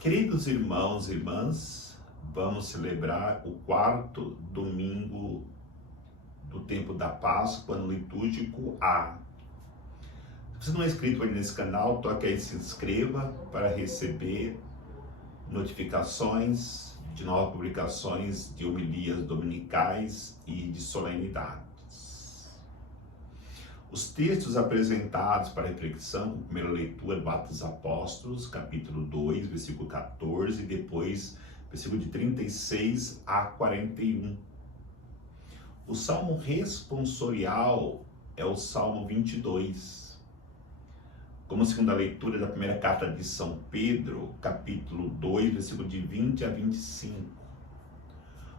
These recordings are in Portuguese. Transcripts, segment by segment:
Queridos irmãos e irmãs, vamos celebrar o quarto domingo do tempo da Páscoa no litúrgico A. Se você não é inscrito ainda nesse canal, toque aí, se inscreva para receber notificações de novas publicações de homilias dominicais e de solenidades. Os textos apresentados para reflexão, com primeira leitura do Atos dos Apóstolos, capítulo 2, versículo 14, e depois versículo de 36 a 41. O salmo responsorial é o salmo 22. Como segunda leitura da primeira carta de São Pedro, capítulo 2, versículo de 20 a 25.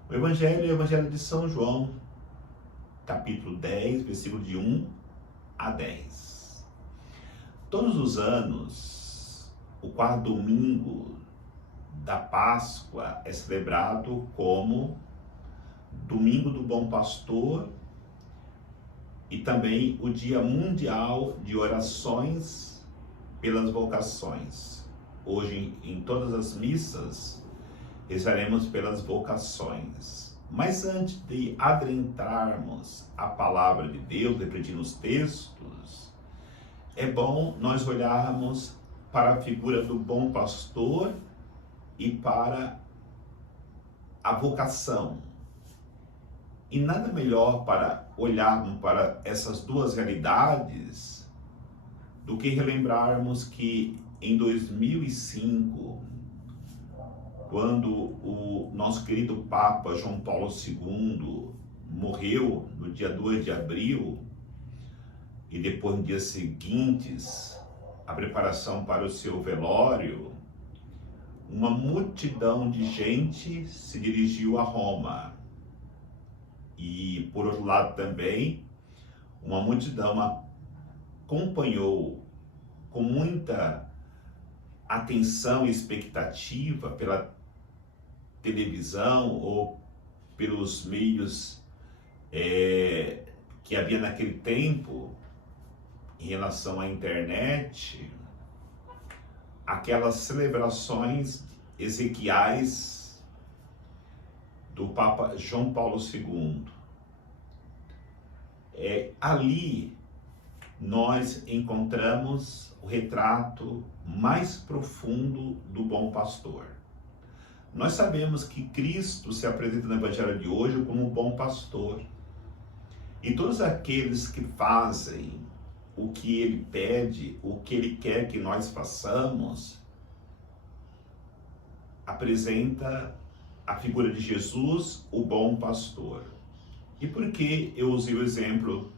O Evangelho é o Evangelho de São João, capítulo 10, versículo de 1 a 10. Todos os anos, o quarto domingo da Páscoa é celebrado como Domingo do Bom Pastor e também o Dia Mundial de Orações pelas Vocações. Hoje, em todas as missas, rezaremos pelas vocações. Mas antes de adentrarmos a palavra de Deus, refletindo os textos, é bom nós olharmos para a figura do bom pastor e para a vocação. E nada melhor para olharmos para essas duas realidades do que relembrarmos que em 2005, quando o nosso querido Papa João Paulo II morreu no dia 2 de abril, e depois nos dias seguintes, a preparação para o seu velório, uma multidão de gente se dirigiu a Roma. E, por outro lado também, uma multidão acompanhou com muita atenção e expectativa pela televisão ou pelos meios que havia naquele tempo em relação à internet, aquelas celebrações ezequiais do Papa João Paulo II. Ali nós encontramos o retrato mais profundo do bom pastor. Nós sabemos que Cristo se apresenta no Evangelho de hoje como um bom pastor. E todos aqueles que fazem o que ele pede, o que ele quer que nós façamos, apresenta a figura de Jesus, o bom pastor. E por que eu usei o exemplo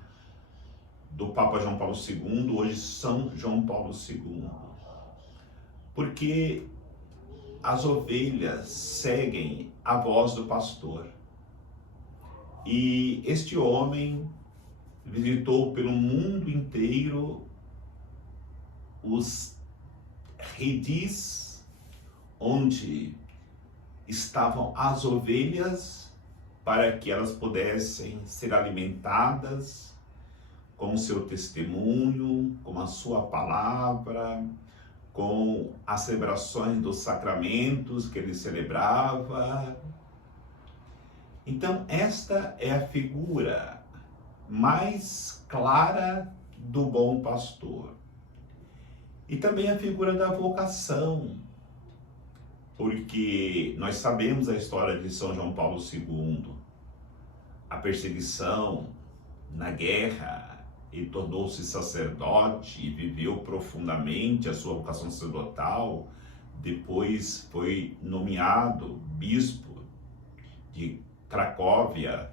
do Papa João Paulo II, hoje São João Paulo II? Porque as ovelhas seguem a voz do pastor. E este homem visitou pelo mundo inteiro os redis onde estavam as ovelhas para que elas pudessem ser alimentadas com o seu testemunho, com a sua palavra, com as celebrações dos sacramentos que ele celebrava. Então, esta é a figura mais clara do bom pastor. E também a figura da vocação, porque nós sabemos a história de São João Paulo II, a perseguição na guerra. Ele tornou-se sacerdote e viveu profundamente a sua vocação sacerdotal. Depois foi nomeado bispo de Cracóvia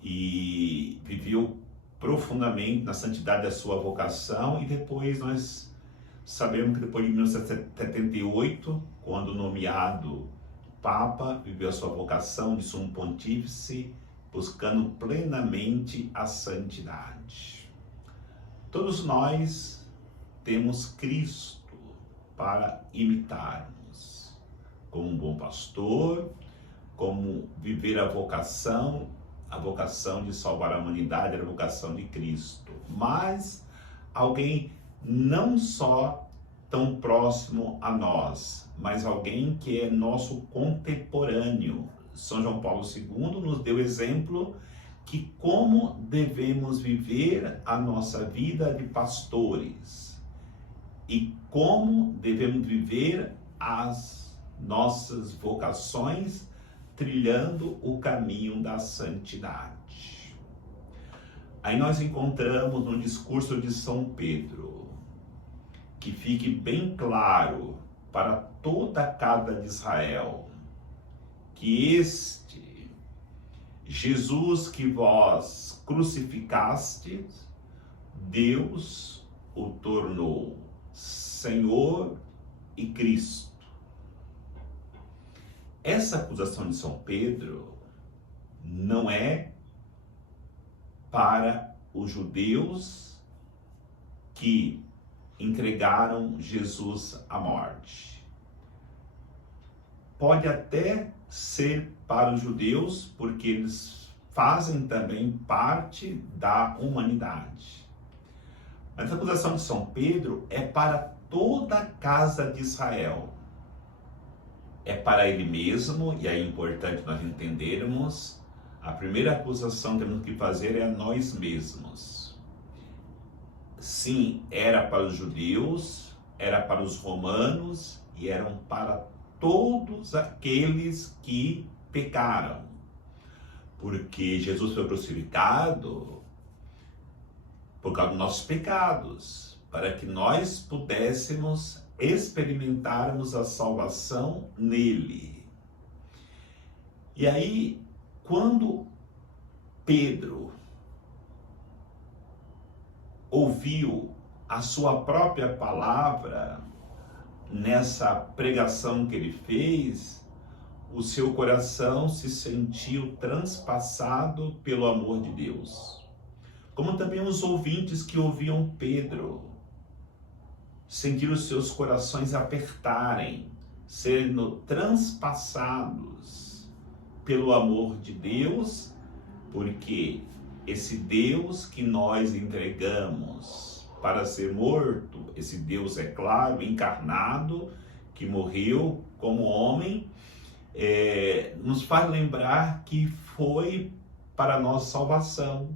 e viveu profundamente na santidade da sua vocação. E depois nós sabemos que depois de 1978, quando nomeado Papa, viveu a sua vocação de sumo pontífice, buscando plenamente a santidade. Todos nós temos Cristo para imitarmos, como um bom pastor, como viver a vocação de salvar a humanidade, a vocação de Cristo. Mas alguém não só tão próximo a nós, mas alguém que é nosso contemporâneo. São João Paulo II nos deu exemplo que como devemos viver a nossa vida de pastores e como devemos viver as nossas vocações trilhando o caminho da santidade. Aí nós encontramos no discurso de São Pedro, que fique bem claro para toda a casa de Israel, que este Jesus que vós crucificastes, Deus o tornou Senhor e Cristo. Essa acusação de São Pedro não é para os judeus que entregaram Jesus à morte. Pode até ser para os judeus, porque eles fazem também parte da humanidade. Mas a acusação de São Pedro é para toda a casa de Israel. É para ele mesmo, e é importante nós entendermos, a primeira acusação que temos que fazer é a nós mesmos. Sim, era para os judeus, era para os romanos e eram para todos aqueles que pecaram. Porque Jesus foi crucificado por causa dos nossos pecados, para que nós pudéssemos experimentarmos a salvação nele. E aí, quando Pedro ouviu a sua própria palavra nessa pregação que ele fez, o seu coração se sentiu transpassado pelo amor de Deus. Como também os ouvintes que ouviam Pedro sentiram os seus corações apertarem, sendo transpassados pelo amor de Deus, porque esse Deus que nós entregamos para ser morto, esse Deus, é claro, encarnado, que morreu como homem, nos faz lembrar que foi para a nossa salvação.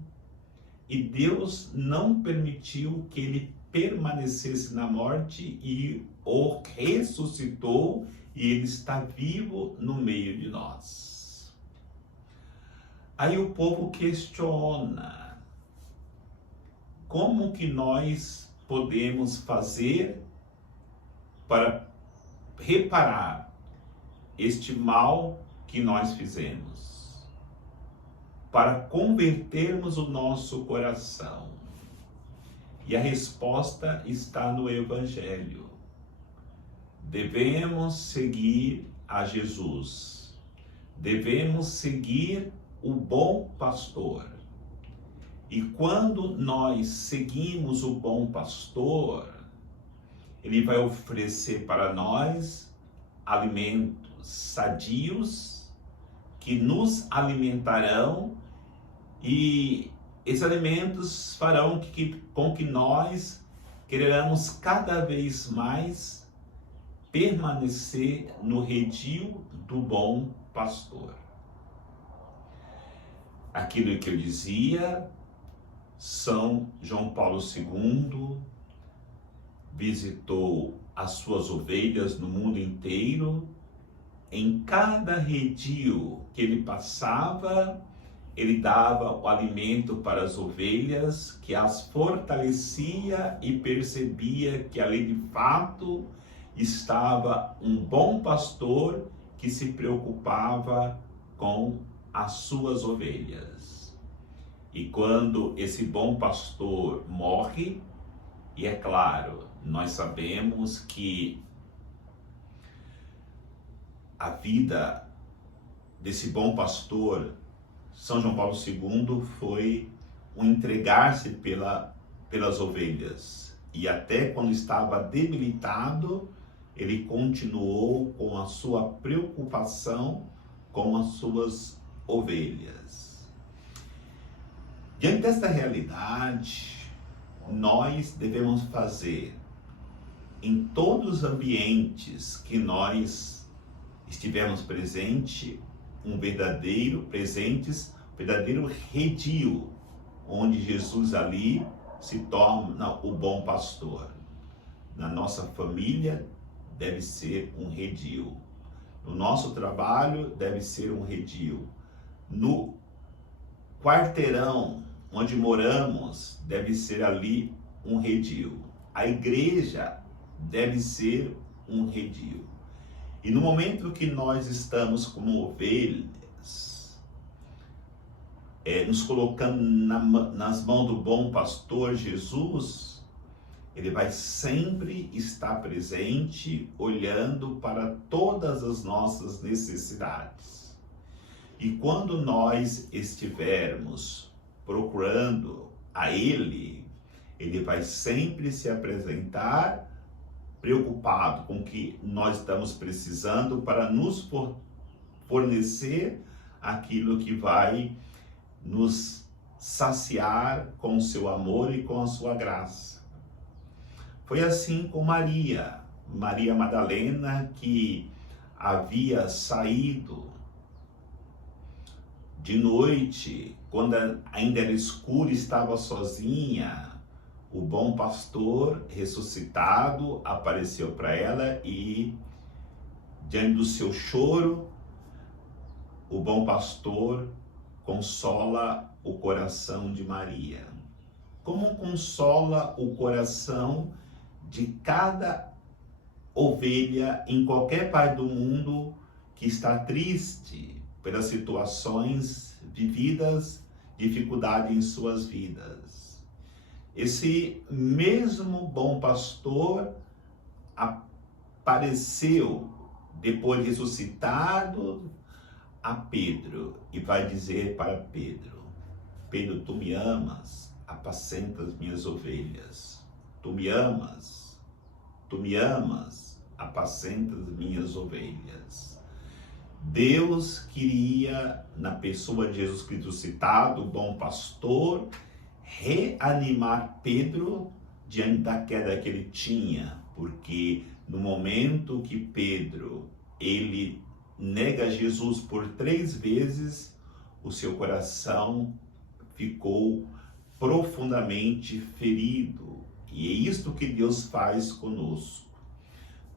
E Deus não permitiu que ele permanecesse na morte e o ressuscitou, e ele está vivo no meio de nós. Aí o povo questiona: como que nós podemos fazer para reparar este mal que nós fizemos, para convertermos o nosso coração? E a resposta está no Evangelho. Devemos seguir a Jesus. Devemos seguir o bom pastor. E quando nós seguimos o bom pastor, ele vai oferecer para nós alimentos sadios que nos alimentarão, e esses alimentos farão com que nós queiramos cada vez mais permanecer no redil do bom pastor. Aquilo que eu dizia, São João Paulo II visitou as suas ovelhas no mundo inteiro. Em cada redil que ele passava, ele dava o alimento para as ovelhas, que as fortalecia, e percebia que ali de fato estava um bom pastor que se preocupava com as suas ovelhas. E quando esse bom pastor morre, e é claro, nós sabemos que a vida desse bom pastor, São João Paulo II, foi um entregar-se pelas ovelhas. E até quando estava debilitado, ele continuou com a sua preocupação com as suas ovelhas. Diante desta realidade, nós devemos fazer em todos os ambientes que nós estivermos presentes, um verdadeiro redil, onde Jesus ali se torna o bom pastor. Na nossa família deve ser um redil. No nosso trabalho deve ser um redil. No quarteirão onde moramos deve ser ali um redil. A igreja deve ser um redil. E no momento que nós estamos como ovelhas, nos colocando nas mãos do bom pastor Jesus, ele vai sempre estar presente, olhando para todas as nossas necessidades. E quando nós estivermos procurando a ele, ele vai sempre se apresentar preocupado com o que nós estamos precisando para nos fornecer aquilo que vai nos saciar com o seu amor e com a sua graça. Foi assim com Maria Madalena, que havia saído de noite, quando ainda era escuro, estava sozinha. O bom pastor ressuscitado apareceu para ela e, diante do seu choro, o bom pastor consola o coração de Maria. Como consola o coração de cada ovelha em qualquer parte do mundo que está triste pelas situações vividas, dificuldade em suas vidas. Esse mesmo bom pastor apareceu, depois de ressuscitado, a Pedro e vai dizer para Pedro: Pedro, tu me amas, apacenta as minhas ovelhas. Tu me amas, apacenta as minhas ovelhas. Deus queria, na pessoa de Jesus Cristo citado, o bom pastor, reanimar Pedro diante da queda que ele tinha, porque no momento que Pedro, ele nega Jesus por 3 vezes, o seu coração ficou profundamente ferido. E é isto que Deus faz conosco.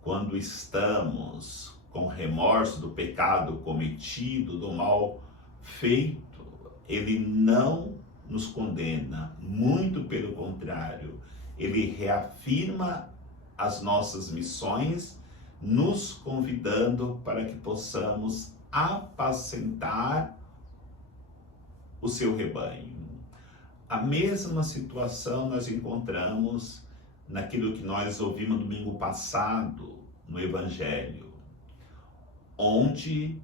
Quando estamos com remorso do pecado cometido, do mal feito, ele não nos condena, muito pelo contrário, ele reafirma as nossas missões, nos convidando para que possamos apacentar o seu rebanho. A mesma situação nós encontramos naquilo que nós ouvimos domingo passado no Evangelho, onde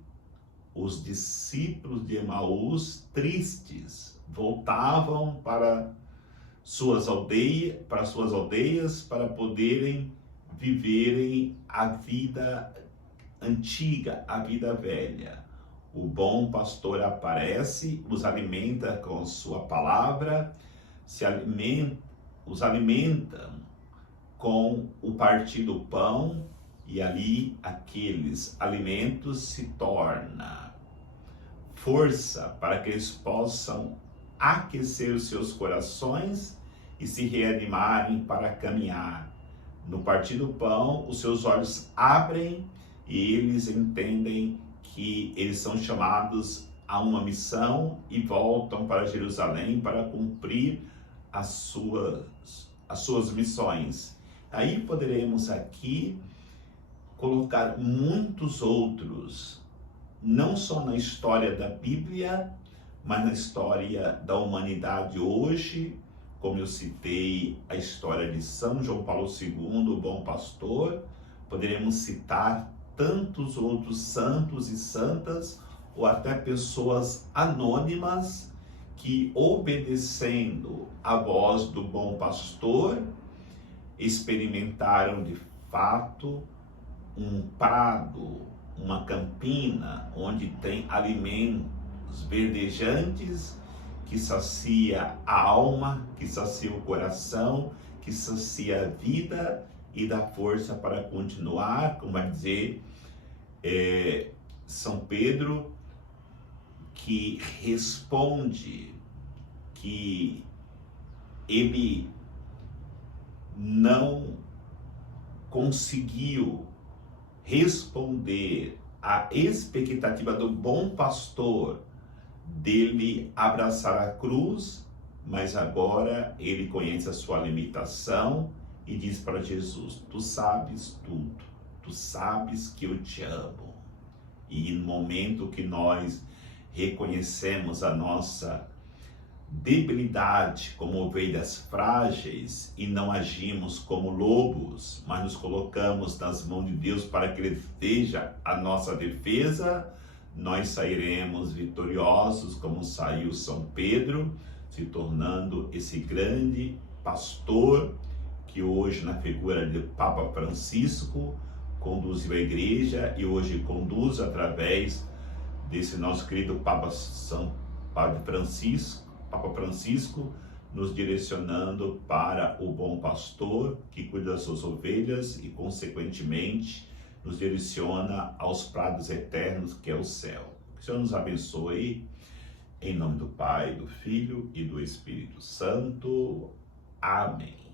os discípulos de Emaús, tristes, voltavam para suas aldeias para poderem viverem a vida antiga, a vida velha. O bom pastor aparece, os alimenta com sua palavra, os alimenta com o partir do pão, e ali aqueles alimentos se tornam força para que eles possam aquecer os seus corações e se reanimarem para caminhar. No partir do pão, os seus olhos abrem e eles entendem que eles são chamados a uma missão e voltam para Jerusalém para cumprir as suas missões. Aí poderemos aqui colocar muitos outros, não só na história da Bíblia, mas na história da humanidade hoje, como eu citei a história de São João Paulo II, o bom pastor. Poderemos citar tantos outros santos e santas, ou até pessoas anônimas que, obedecendo a voz do bom pastor, experimentaram de fato um prado, uma campina, onde tem alimentos verdejantes, que sacia a alma, que sacia o coração, que sacia a vida e dá força para continuar, como vai dizer São Pedro, que responde que ele não conseguiu responder à expectativa do bom pastor dele abraçar a cruz, mas agora ele conhece a sua limitação e diz para Jesus: tu sabes tudo, tu sabes que eu te amo. E no momento que nós reconhecemos a nossa debilidade como ovelhas frágeis e não agimos como lobos, mas nos colocamos nas mãos de Deus para que Ele seja a nossa defesa, nós sairemos vitoriosos, como saiu São Pedro, se tornando esse grande pastor que hoje, na figura de Papa Francisco, conduziu a igreja e hoje conduz através desse nosso querido Papa Francisco, nos direcionando para o bom pastor que cuida das suas ovelhas e, consequentemente, nos direciona aos prados eternos que é o céu. Que o Senhor nos abençoe, em nome do Pai, do Filho e do Espírito Santo. Amém.